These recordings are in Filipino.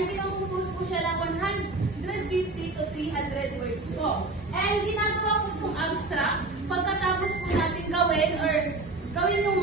and pinumpose po siya ng 150 to 300 words po. And ginagawa po itong abstract pagkatapos po natin gawin or gawin yung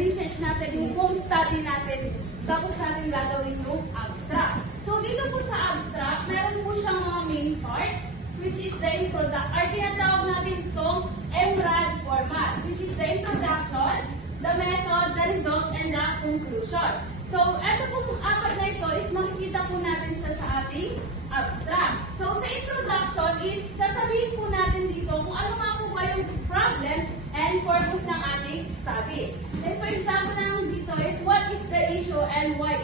research natin, yung home study natin, tapos natin gagawin yung abstract. So dito po sa abstract, meron po siyang mga main parts, which is the introduction, or tinatawag natin itong MRAD format, which is the introduction, the method, the result, and the conclusion. So, ito po apat na ito is makikita po natin siya sa ating abstract. So, sa introduction is sasabihin po natin dito kung ano nga po ba yung problem and purpose ng ating study. And for example lang dito is what is the issue and why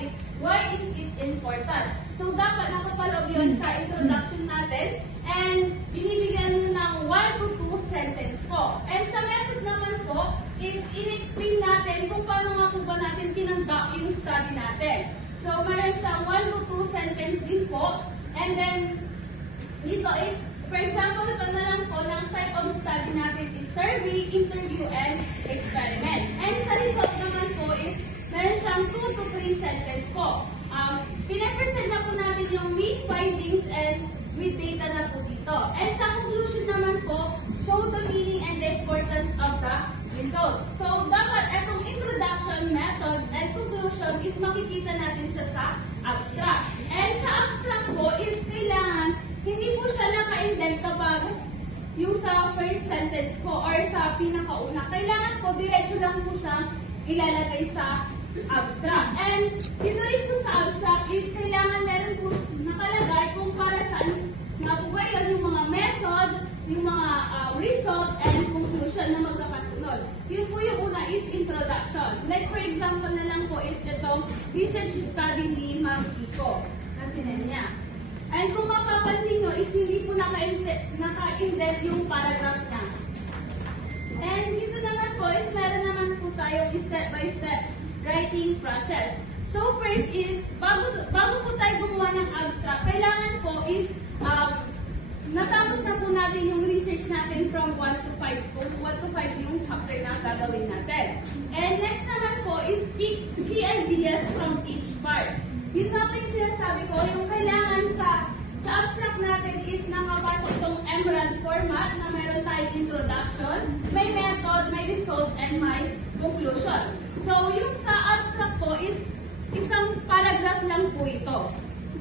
is it important. So, dapat nakapaloob yun sa introduction natin and binibigyan nyo ng 1 to 2 sentence po. And sa method naman po is in-explain natin kung paano nga po ba natin tinanggap yung study natin. So, meron siyang 1 to 2 sentence din po. And then, dito is, for example, ito na lang po ng type of study natin is survey, interview, and experiment. And sa result naman po is, meron siyang 2 to 3 sentence po. Pinapresent na po natin yung main findings and with data na po dito. And sa conclusion naman po, show the meaning and the importance of the result. So, dapat itong introduction, method, and conclusion is makikita natin siya sa abstract. And sa abstract po is kailangan, hindi po siya naka-indent kapag yung sa first sentence po or sa pinakauna. Kailangan po, diretso lang po siya ilalagay sa abstract. And dito rin po sa abstract is kailangan meron po nakalagay kung para saan nga po ba yun, yung mga method, yung mga result, and conclusion na magkakasunod. Yun po yung una is introduction. Like for example na lang po is itong research study ni Ma'am Kiko na sinan niya. And kung mapapansin nyo is hindi po naka-indent yung paragraph niya. And dito naman po is meron naman po tayong step-by-step writing process. So first is, bago po tayo gumawa ng abstract, kailangan po is natapos na po natin yung research natin from 1 to 5 po. 1 to 5 yung chapter na gagawin natin. And next naman po is pick key ideas from each part. Yun nga po yung sinasabi ko, yung kailangan sa abstract natin is nakapasok itong MRAD format na meron tayong introduction, may method, may result, and may conclusion. So, yung sa abstract po is isang paragraph lang po ito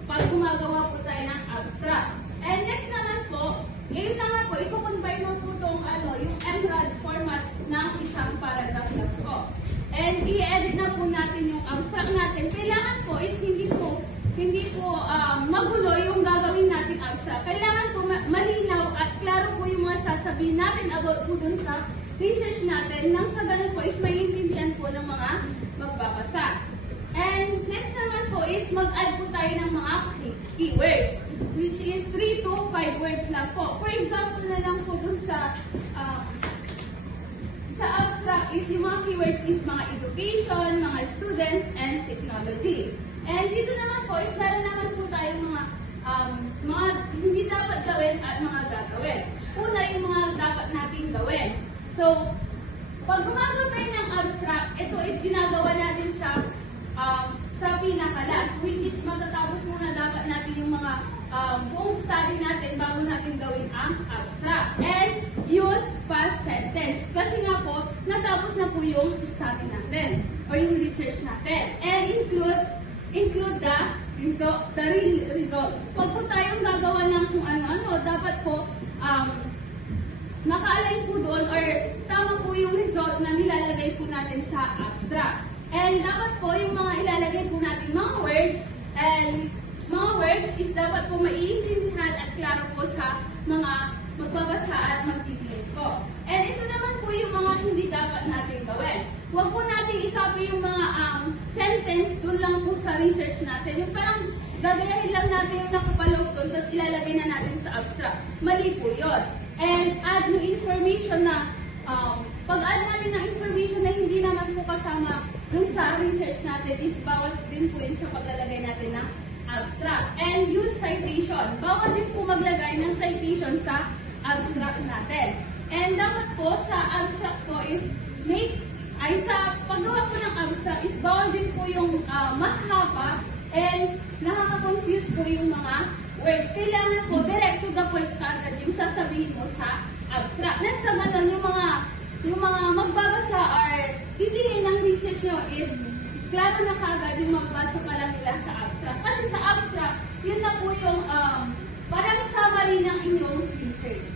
pag gumagawa po tayo ng abstract. And next naman po, ngayon naman po, ipo-combine mo po itong yung MRAD format ng isang paragraph lang po. And i-edit na po natin yung abstract natin. Kailangan po is hindi po magulo yung gagawin nating abstract. Kailangan po malinaw at klaro po yung mga sasabihin natin about po dun sa research natin nang sa ganun po is maiintindihan po ng mga magbabasa. And next naman po is mag-add po tayo ng mga keywords, which is 3 to 5 words lang po. For example na lang po dun sa abstract is yung mga keywords is mga education, mga students, and technology. And dito naman po is meron naman po tayong mga hindi dapat gawin at mga gagawin. Una yung mga dapat nating gawin. So, pag gumagawa tayo ng abstract, ito is ginagawa natin siya sa pinakalas, which is matatapos muna dapat natin yung mga buong study natin bago natin gawin ang abstract. And use past sentence. Kasi nga po, natapos na po yung study natin or yung research natin. And include the result. Pag po tayong gagawa ng kung ano-ano, dapat po naka-align po doon or tama po yung result na nilalagay po natin sa abstract. And dapat po yung mga ilalagay po natin mga words and mga words is dapat po maiintindihan at klaro po sa mga magbabasa at magtitingin po. And ito naman po yung mga hindi dapat natin gawin. Huwag po natin i-copy yung mga sentence doon lang po sa research natin. Yung parang gagayahin lang natin yung nakapaloob doon tapos ilalagay na natin sa abstract. Mali po yun. And add yung information na pag-add namin ng information na hindi naman po kasama dun sa research natin is bawal din po yun sa paglalagay natin ng abstract. And use citation. Bawal din po maglagay ng citation sa abstract natin. And dapat po sa abstract po is sa paggawa po ng abstract is bawal din po yung mahaba And nakaka-confuse po yung mga words. Kailangan po direct to the point kagad yung sasabihin mo sa abstract. Nang sa ganun, yung mga magbabasa or titingin ng research nyo is klaro na kagad yung magbasa pa lang nila sa abstract. Kasi sa abstract, yun na po yung parang summary ng inyong research.